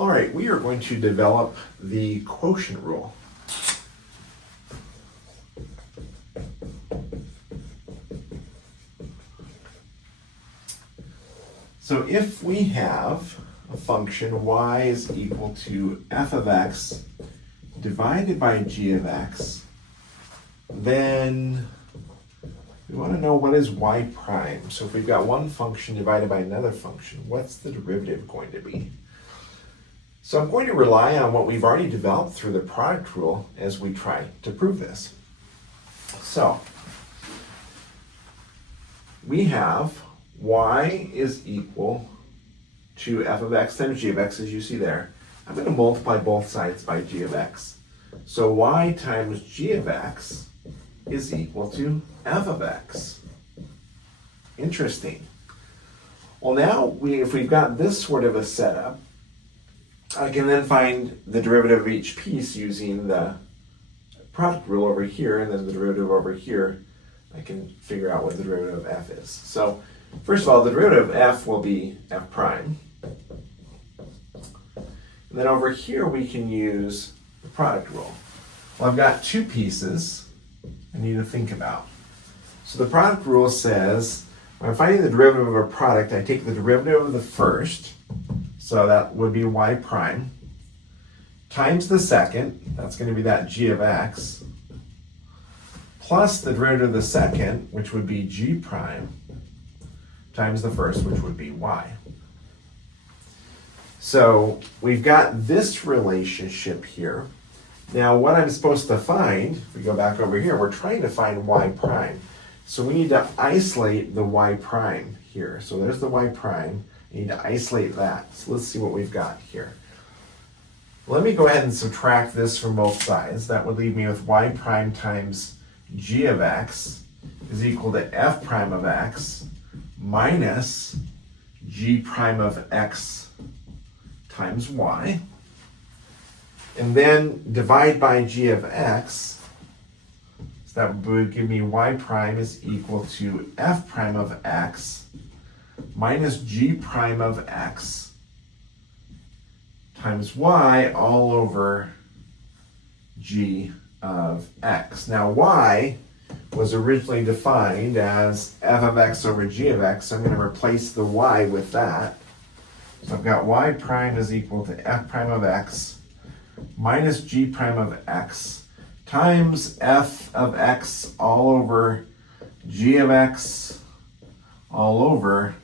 All right, we are going to develop the quotient rule. So if we have a function y is equal to f of x divided by g of x, then we want to know what is y prime. So if we've got one function divided by another function, what's the derivative going to be? So I'm going to rely on what we've already developed through the product rule as we try to prove this. So we have y is equal to f of x times g of x, as you see there. I'm going to multiply both sides by g of x. So y times g of x is equal to f of x. Interesting. Well, now if we've got this sort of a setup, I can then find the derivative of each piece using the product rule over here, and then the derivative over here. I can figure out what the derivative of f is. So first of all, the derivative of f will be f prime. And then over here we can use the product rule. Well, I've got two pieces I need to think about. So the product rule says when I'm finding the derivative of a product, I take the derivative of the first, so that would be y prime, times the second, that's going to be that g of x, plus the derivative of the second, which would be g prime, times the first, which would be y. So we've got this relationship here. Now what I'm supposed to find, if we go back over here, we're trying to find y prime. So we need to isolate the y prime here. So there's the y prime. You need to isolate that. So let's see what we've got here. Let me go ahead and subtract this from both sides. That would leave me with y prime times g of x is equal to f prime of x minus g prime of x times y. And then divide by g of x. So that would give me y prime is equal to f prime of x minus g prime of x times y all over g of x. Now y was originally defined as f of x over g of x, so I'm going to replace the y with that. So I've got y prime is equal to f prime of x minus g prime of x times f of x all over g of x all over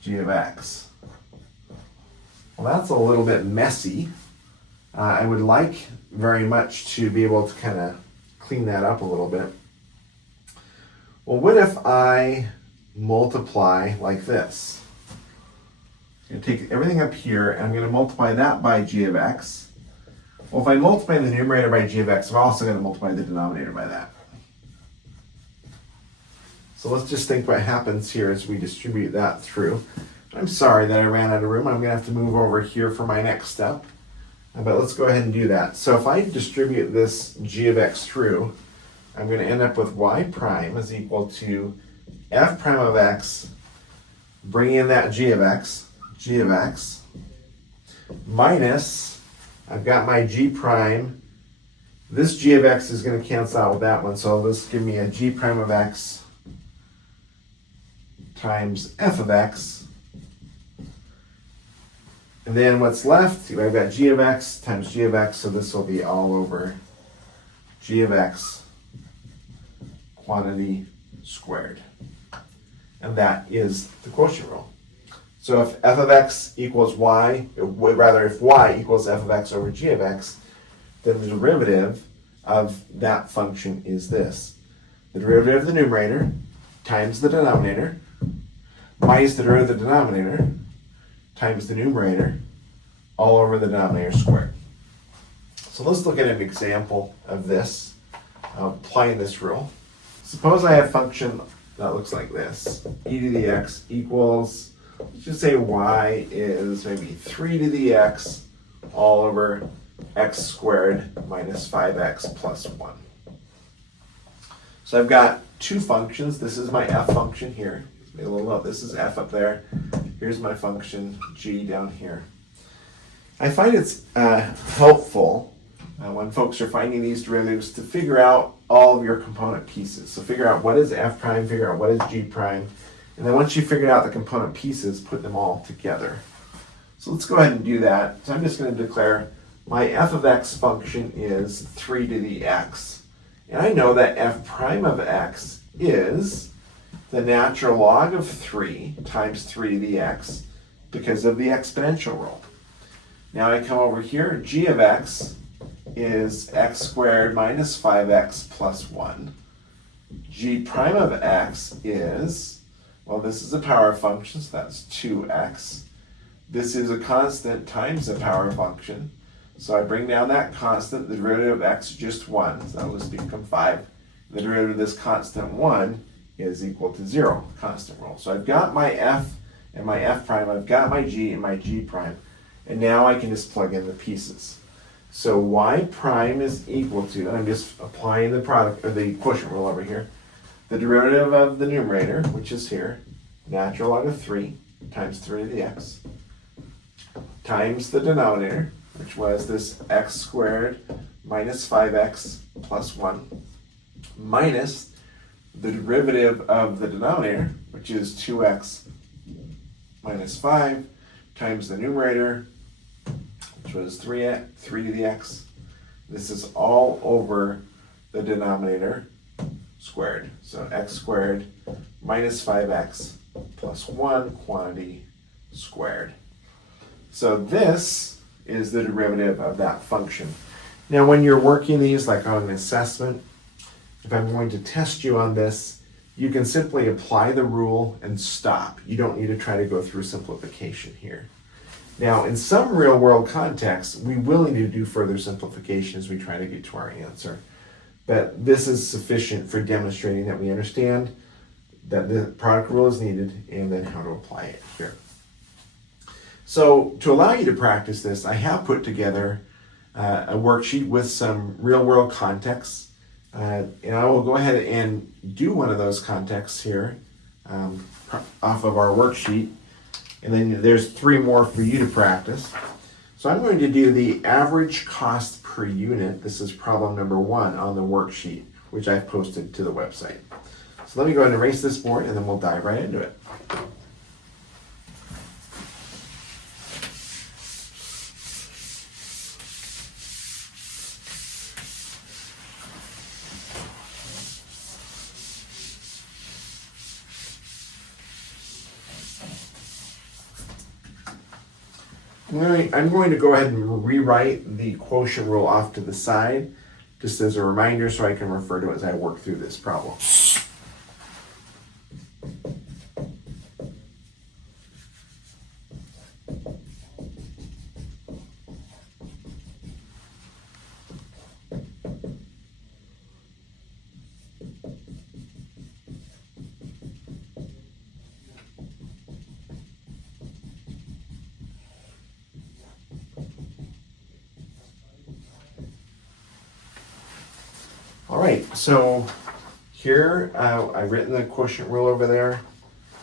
g of x. Well, that's a little bit messy. I would like very much to be able to kind of clean that up a little bit. Well, what if I multiply like this? I'm going to take everything up here and I'm going to multiply that by g of x. Well, if I multiply the numerator by g of x, I'm also going to multiply the denominator by that. So let's just think what happens here as we distribute that through. I'm sorry that I ran out of room. I'm going to have to move over here for my next step. But let's go ahead and do that. So if I distribute this g of x through, I'm going to end up with y prime is equal to f prime of x, bring in that g of x, minus, I've got my g prime. This g of x is going to cancel out with that one, so this give me a g prime of x times f of x. And then what's left, I've got g of x times g of x, so this will be all over g of x quantity squared. And that is the quotient rule. So if f of x equals y, rather if y equals f of x over g of x, then the derivative of that function is this. The derivative of the numerator times the denominator minus the derivative of the denominator times the numerator all over the denominator squared. So let's look at an example of this, applying this rule. Suppose I have a function that looks like this. E to the x equals, let's just say y is maybe 3 to the x all over x squared minus 5x plus 1. So I've got two functions. This is my f function here. This is f up there. Here's my function g down here. I find it's helpful when folks are finding these derivatives to figure out all of your component pieces. So figure out what is f prime, figure out what is g prime, and then once you figure out the component pieces, put them all together. So let's go ahead and do that. So I'm just going to declare my f of x function is 3 to the x. And I know that f prime of x is the natural log of 3 times 3 to the x because of the exponential rule. Now I come over here, g of x is x squared minus 5x plus 1. G prime of x is, well, this is a power function, so that's 2x. This is a constant times a power function. So I bring down that constant, the derivative of x is just 1, so that will just become 5. The derivative of this constant 1 is equal to 0, constant rule. So I've got my f and my f prime, I've got my g and my g prime, and now I can just plug in the pieces. So y prime is equal to, and I'm just applying the product, or the quotient rule over here, the derivative of the numerator, which is here, natural log of 3 times 3 to the x, times the denominator, which was this x squared minus 5x plus 1, minus the derivative of the denominator, which is 2x minus 5, times the numerator, which was 3 to the x. This is all over the denominator squared. So x squared minus 5x plus 1 quantity squared. So this is the derivative of that function. Now when you're working these like on an assessment, if I'm going to test you on this, you can simply apply the rule and stop. You don't need to try to go through simplification here. Now in some real world contexts, we will need to do further simplification as we try to get to our answer. But this is sufficient for demonstrating that we understand that the product rule is needed and then how to apply it here. So to allow you to practice this, I have put together a worksheet with some real world contexts. And I will go ahead and do one of those contexts here off of our worksheet. And then there's 3 more for you to practice. So I'm going to do the average cost per unit. This is problem number 1 on the worksheet, which I've posted to the website. So let me go ahead and erase this board and then we'll dive right into it. I'm going to go ahead and rewrite the quotient rule off to the side, just as a reminder so I can refer to it as I work through this problem. All right, so here I've written the quotient rule over there,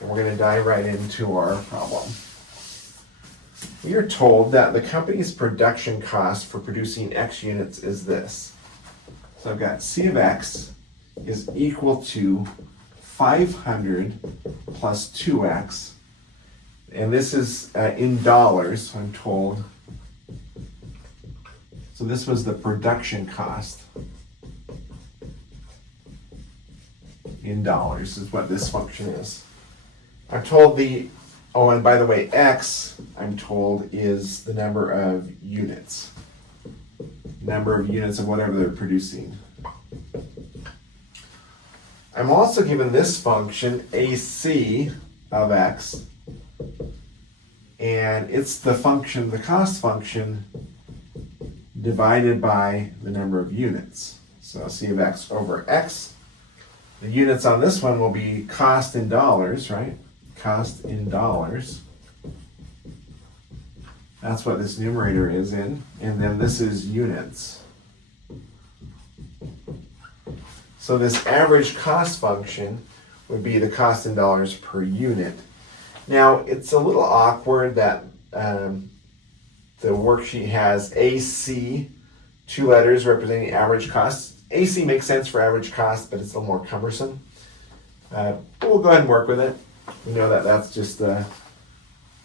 and we're going to dive right into our problem. We are told that the company's production cost for producing X units is this. So I've got C of X is equal to 500 plus 2X, and this is in dollars, I'm told. So this was the production cost. In dollars is what this function is. I'm told oh, and by the way, X, I'm told, is the number of units. Number of units of whatever they're producing. I'm also given this function, AC of X, and it's the function, the cost function, divided by the number of units. So C of X over X. The units on this one will be cost in dollars, right? Cost in dollars. That's what this numerator is in. And then this is units. So this average cost function would be the cost in dollars per unit. Now, it's a little awkward that the worksheet has AC, 2 letters representing average cost. AC makes sense for average cost, but it's a little more cumbersome. But we'll go ahead and work with it. We know that that's just the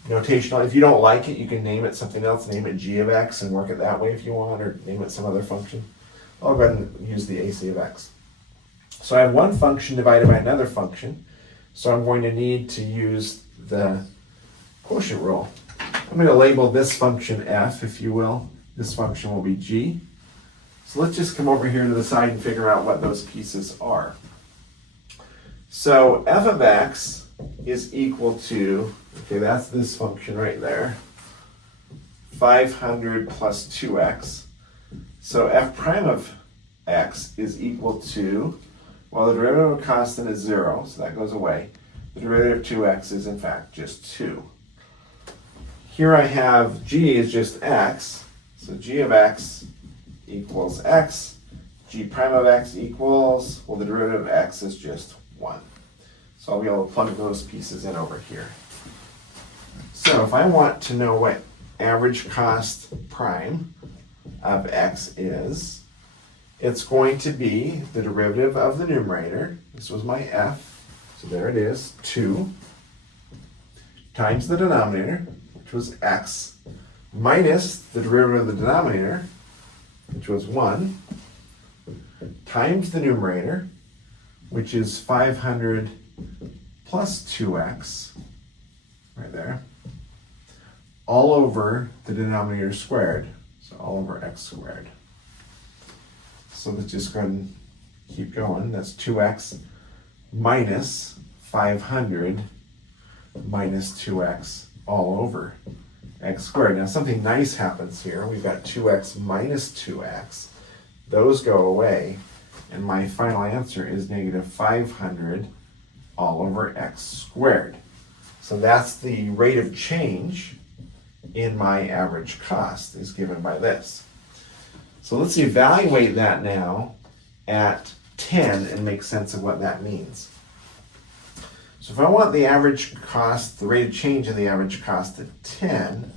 notational. If you don't like it, you can name it something else. Name it g of x and work it that way if you want, or name it some other function. I'll go ahead and use the AC of x. So I have one function divided by another function. So I'm going to need to use the quotient rule. I'm going to label this function f, if you will. This function will be g. So let's just come over here to the side and figure out what those pieces are. So f of x is equal to, okay, that's this function right there, 500 plus 2x. So f prime of x is equal to, well, the derivative of a constant is 0, so that goes away. The derivative of 2x is in fact just 2. Here I have g is just x, so g of x equals x. G prime of x equals, well, the derivative of x is just 1. So I'll be able to plug those pieces in over here. So if I want to know what average cost prime of x is, it's going to be the derivative of the numerator. This was my f, so there it is, 2, times the denominator, which was x, minus the derivative of the denominator, which was 1, times the numerator, which is 500 plus 2x, right there, all over the denominator squared, so all over x squared. So let's just go ahead and keep going. That's 2x minus 500 minus 2x all over x squared. Now something nice happens here. We've got 2x minus 2x. Those go away, and my final answer is negative 500 all over x squared. So that's the rate of change in my average cost is given by this. So let's evaluate that now at 10 and make sense of what that means. So if I want the average cost, the rate of change in the average cost at 10,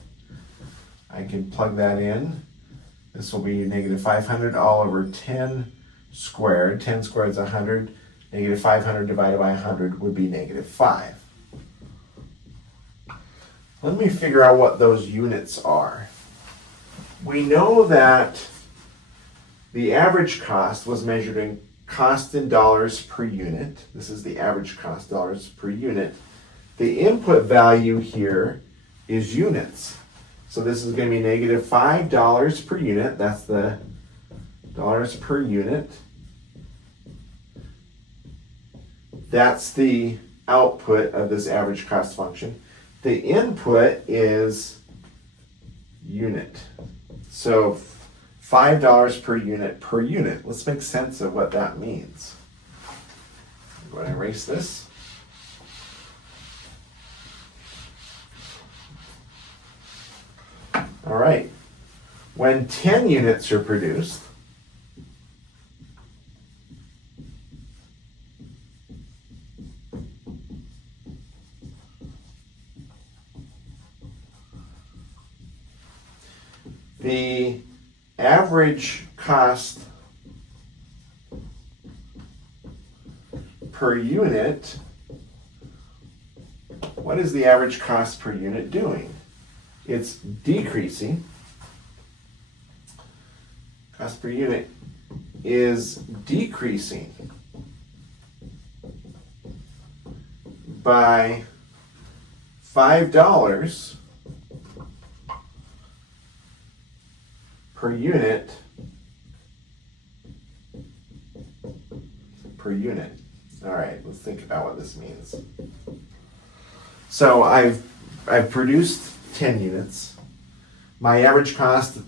I can plug that in. This will be negative 500 all over 10 squared. 10 squared is 100. Negative 500 divided by 100 would be negative 5. Let me figure out what those units are. We know that the average cost was measured in cost in dollars per unit. This is the average cost, dollars per unit. The input value here is units. So this is going to be negative $5 per unit. That's the dollars per unit. That's the output of this average cost function. The input is unit. So $5 per unit per unit. Let's make sense of what that means. I'm going to erase this. All right. When 10 units are produced, the average cost per unit, what is the average cost per unit doing? It's decreasing. Cost per unit is decreasing by $5 per unit per unit. All right, let's think about what this means. So I've produced 10 units. My average cost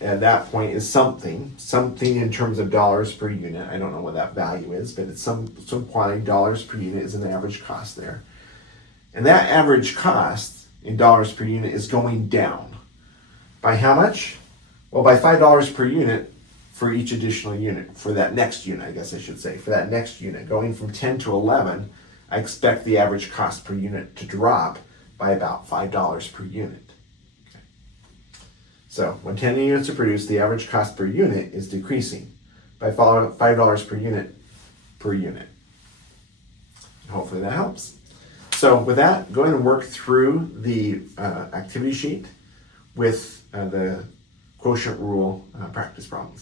at that point is something in terms of dollars per unit. I don't know what that value is, but it's some quantity. Dollars per unit is an average cost there. And that average cost in dollars per unit is going down. By how much? Well, by $5 per unit for each additional unit, for that next unit, I guess I should say, for that next unit. Going from 10 to 11, I expect the average cost per unit to drop by about $5 per unit. Okay. So when 10 units are produced, the average cost per unit is decreasing by $5 per unit. Hopefully that helps. So with that, go ahead and work through the activity sheet with the quotient rule practice problems.